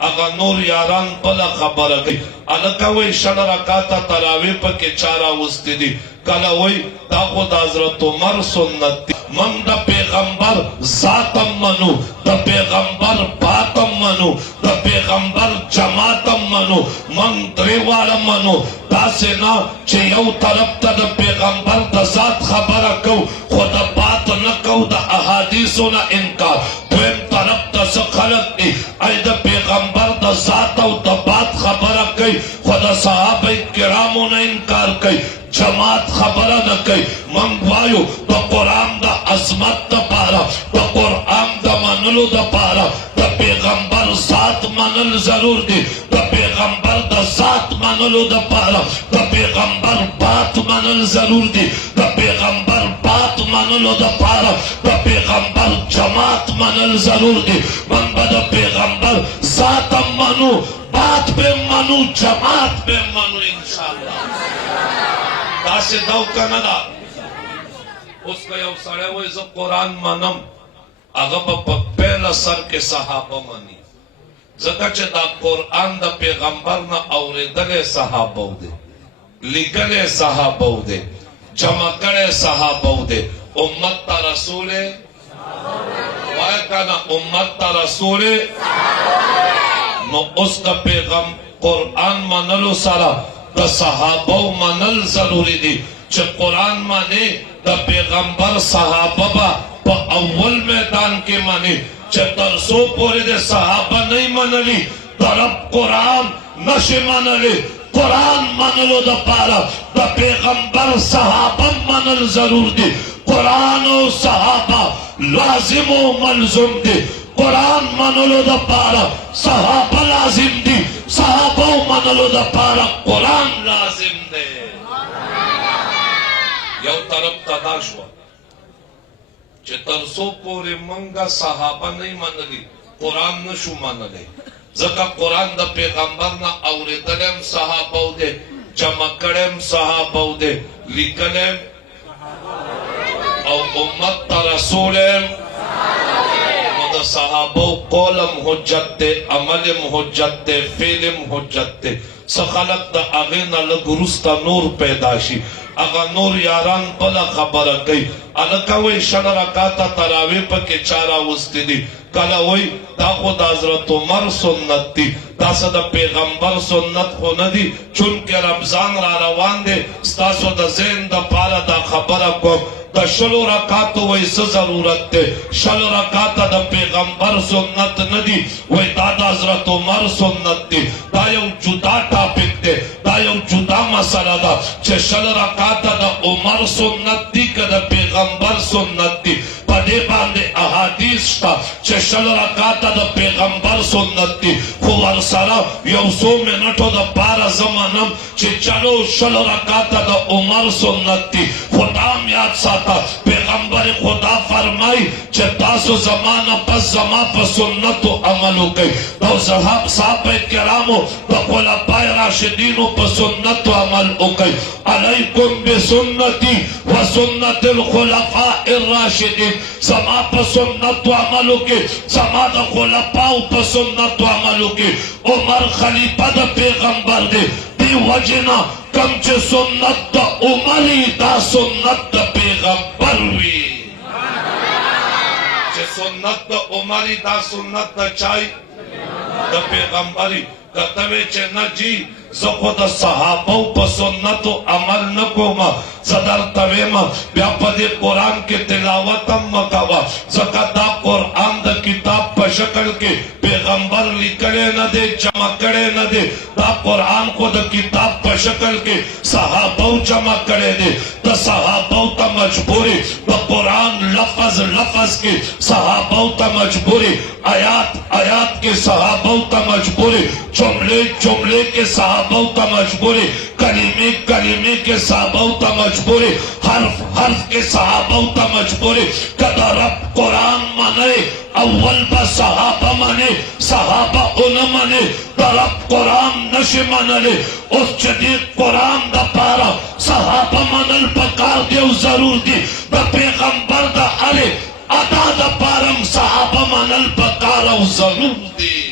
اگا نور یاران بلا خبر گئی الکوی شل رکاتا تراوی پا کے چارا وستی دی کلوی دا خود حضرت عمر سنت دی من دا پیغمبر ذاتم منو دا پیغمبر باتم منو دا پیغمبر جماعتم منو من دریوارم منو دا سینا چه یو طرف تا دا پیغمبر دا ذات خبر کو خود بات نکو دا احادیثو نا انکار دویم طرف تا سخلق دی ای دا پیغمبر دا ذات و دا بات خبر کئی خود صحابہ کرامو نا انکار کئی جماعت خبر نہ کئی منگوایو دا قرآن دا عظمت دا پارا دا قرآن دا منلو دا پارا دا پیغمبر ذات منل ضرور دی دا پیغمبر دا ذات منلو دا پارا دا پیغمبر بات منل ضرور دی دا پیغمبر بات منلو دا پارا دا پیغمبر جماعت منل ضرور دی من با دا پیغمبر ذات منو بات پہ منو جماعت پہ منو انشاءاللہ داسے دو کندا اس کا یو سڑے ہوئی زو قرآن منم اگر پا پہلا سر کے صحابہ منی زکا چے دا قرآن دا پیغمبر نا اوریدلے صحابہ دے لگلے صحابہ دے جمع کرے صحابہ دے امت تا رسول وائے کہنا امت تا رسول نو اس کا پیغم قرآن منلو سارا دا صحابہ منل ضروری دی چھ قرآن مانے دا پیغمبر صحابہ با پا اول میدان کے مانے چھ ترسو پورے دے صحابہ نہیں منلی دا رب قرآن نشے منلی قرآن منلو دا پارا دا پیغمبر صحابہ منل ضرور دی قرآن و صحابہ لازم و ملزم دی قرآن منلو دا پارا صحابہ لازم دی صحابہ منلو دا پارا قرآن لازم دے یو طرف تداشوا چه ترسو پوری منگا صحابہ نہیں منلی قرآن نشو منلی زکا قرآن دا پیغمبر نا اوریدلیم صحابہ دے جمع کریم صحابہ دے لکلیم او امت تا رسولیم دا صحابہ قولم حجت دے عملم حجت دے فیلم حجت دے سخلق دا اغینا لگرستا نور پیداشی اگا نور یاران بلا خبر گئی الکوی شل رکاتا تراوی پا کے چارا وستی دی کلوی دا خود حضرت عمر سنت دی دا صدا پیغمبر سنت خو ندی چونکہ رمضان را روان دے ستاسو دا زین دا پارا دا خبر کوم دا شلو رکاتو ویسا ضرورت دے شل رکاتا دا پیغمبر سنت ندی وی دا حضرت عمر سنت دی دا یو جدا ٹاپک دے دا یو جدا مسئلہ دا چھے شل رکاتا دا عمر سنت دی کہ دا پیغمبر سنت دی پدے باندے احادیث شتا چھے شل رکاتا دا پیغمبر سنت دی خوار سارا یو سو منٹو دا پارا زمانم چھے چلو شل رکاتا دا عمر سنت دی خدام یاد ساتا پیغمبر خدا فرمائی چھے تاسو زمانہ پس زمان پس سنتو عملو گئی دو صحابہ کرامو دا خلفاء راشدینو پس سنتو عملو گئی علیکم بسنتی و سنت الخلفاء الراشدین زمان پس سنتو عملو گئی زمان دا خلفاء پس سنتو عملو گئی عمر خلیفہ دا پیغمبر دے دی وجنا کم چے سنت دا عمری دا سنت دا پیغمبر وی چے سنت دا عمری دا سنت دا چائی دا پیغمبری کتوے چے نجی زخو دا صحابو پا سنتو عمل نکو ما زدر تویما بیا پا دے قرآن کے تلاوتم مکاوا زکا دا قرآن دا کتاب پا شکل کے پیغمبر لکڑے نہ دے جمع کرے نہ دے دا قرآن کو دا کتاب پا شکل کے صحابو جمع کرے دے دا صحابو تا مجبوری دا قرآن لفظ لفظ کے صحابو تا مجبوری آیات کے صحابو تا مجبوری جملے کے صحابو تا مجبوری کلمے کے صحابو تا مجبوری حرف کے صحابو تا مجبوری کدا رب قرآن مانے اول با صحابہ مانے صحابہ ان مانے دا رب قرآن نشی مانلے اس جدید قرآن دا پارا صحابہ مانل پکار دیو ضرور دی دا پیغمبر دا علی ادا دا پارم صحابہ مانل پکار ضرور دی